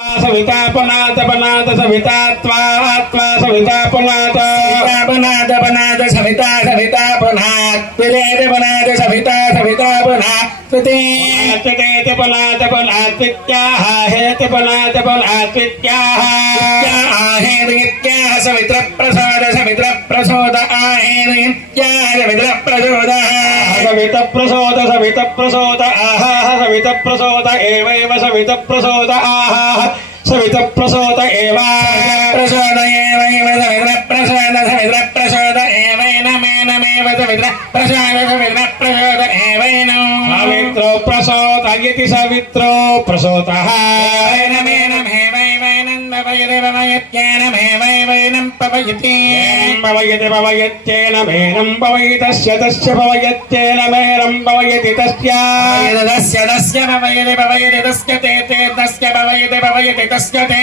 सविता पुनात पुनात सविता त्वा त्वा सविता पुनात पुनात पुनात सविता सविता पुनात पिलेत पुनात सविता सविता पुनात तेत पुनात पुनात विद्याः हेत पुनात पुनात विद्याः आहेत्याः सवित्र प्रसाद आहेत्याः सवित्र प्रसोदः सवित प्रसोद आहा सवित प्रसोद एवैव सवित प्रसोद आहा सवित प्रसोद एव प्रसोद एवैव सवित्र प्रसोद एवैनमेव सवित्र प्रसोद एवैनं सवित्रो प्रसोदयति सवित्रो प्रसोदः एवैनमेवैवैनं पवयति पवयत्येनमेनं पवयितस्य तस्य पवयत्येनमेनं पवयति तस्य तस्य पवयति तस्य ते तस्य पवयति तस्य ते